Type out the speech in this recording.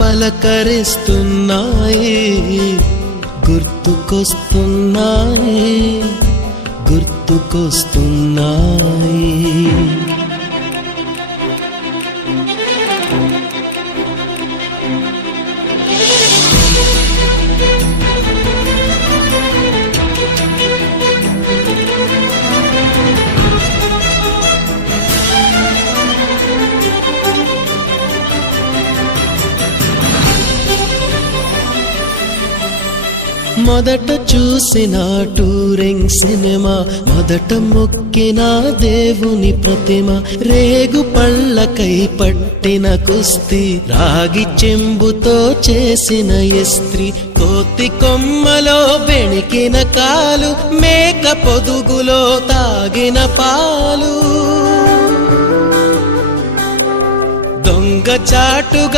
పలకరిస్తున్నాయి, గుర్తుకొస్తున్నాయి, గుర్తుకొస్తున్నాయి. మొదట చూసిన టూరింగ్ సినిమా, మొదట మొక్కిన దేవుని ప్రతిమ, రేగు పళ్ళకై పట్టిన కుస్తీ, రాగి చెంబుతో చేసిన ఇస్త్రీ, కోతి కొమ్మలో బెణికిన కాలు, మేక పొదుగులో తాగిన పాలు, దొంగ చాటుగా